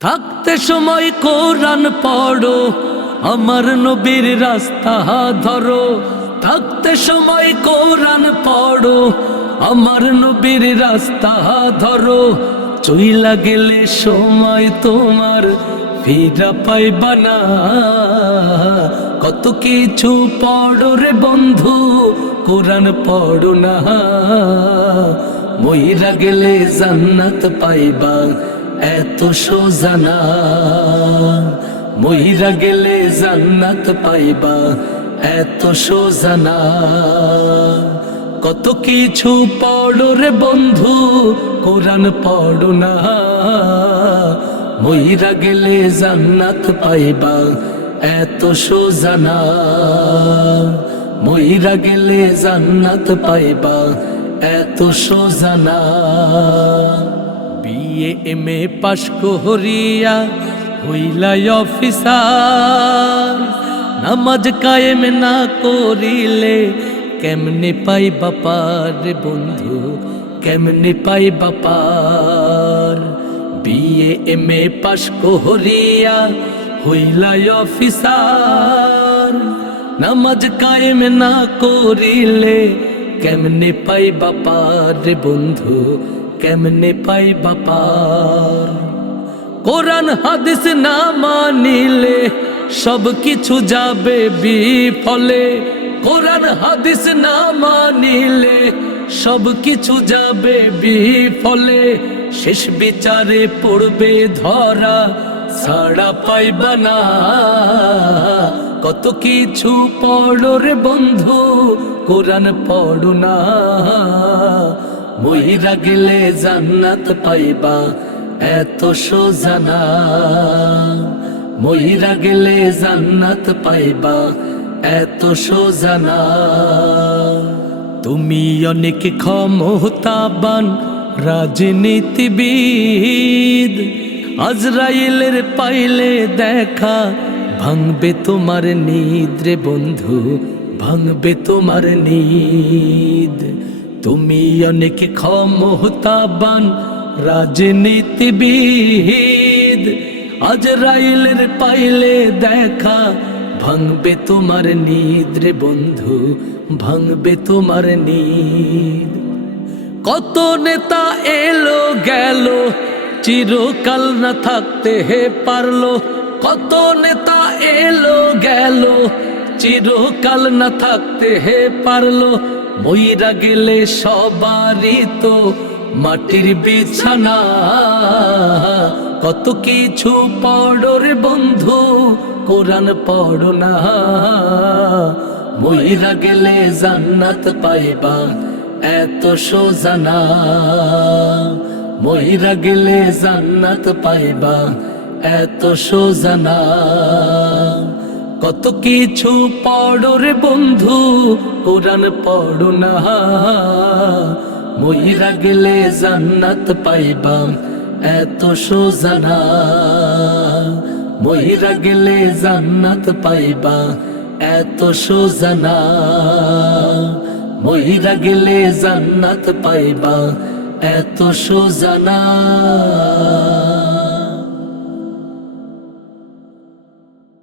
থাকতে সময় কোরআন পড়ো, আমার নবীর রাস্তা ধরো। থাকতে সময় কোরআন পড়ো, আমার নবীর রাস্তা ধরো। চইলা গেলে সময় তোমার ফিরা পাইবা না। কত কিছু পড়ো রে বন্ধু, কোরআন পড়ো না। মইরা গেলে জান্নাত পাইবা এত সোজা না। মইরা গেলে জান্নাত পাইবা এত সোজা না। কত কিছু পড়ো রে বন্ধু, কোরআন পড়ো না। মইরা গেলে জান্নাত পাইবা এত সোজা না। মইরা গেলে জান্নাত পাইবা এত সোজা না। বিএ এমএ পাশ করিয়া হইলা অফিসার, নামাজ কায়েম না করিলে কেমনে পাইবা পার রে বন্ধু, কেমনে পাইবা পার। বিএ এমএ পাশ করিয়া হইলা অফিসার, নামাজ কায়েম না করিলে কেমনে পাইবা পার রে বন্ধু, কেমনে পাইবা পার। কোরআন হাদিস না মানিলে সব কিছু যাবে বিফলে। কোরআন হাদিস না মানিলে সব কিছু যাবে বিফলে। শেষ বিচারে পড়বে ধরা, ছাড়া পাইবা না। কত কিছু পড়ো রে বন্ধু, কোরআন পড়ো না। মইরা গেলে জান্নাত পাইবা এত সোজা না। মইরা গেলে জান্নাত পাইবা এত সোজা না। তুমি অনেক ক্ষমতাবান রাজনীতিবিদ, আজরাইলের পাইলে দেখা ভাঙবে তোমার নিদ রে বন্ধু, ভাঙবে তোমার নিদ। তুমি অনেক ক্ষমতাবান রাজনীতিবিদ, আজরাইলের পাইলে দেখা ভাঙবে তোমার নিদ রে বন্ধু, ভাঙবে তোমার নিদ। কত নেতা এলো গেল, চিরকাল না থাকতে হে পারলো। কত নেতা এলো গেল, চিরকাল না থাকতে হে পারলো। মইরা গেলে সবারই তো মাটির বিছানা। কত কিছু পড়ো রে বন্ধু, কোরআন পড়ো না। মইরা গেলে জান্নাত পাইবা এত সোজা না। মইরা গেলে জান্নাত পাইবা এত সোজা না। কত কিছু পড়ো রে বন্ধু, কোরআন পড়ো না। মইরা গেলে জান্নাত পাইবা এত সোজা না। মইরা গেলে জান্নাত পাইবা এত সোজা না। মইরা গেলে জান্নাত পাইবা এত সোজা না।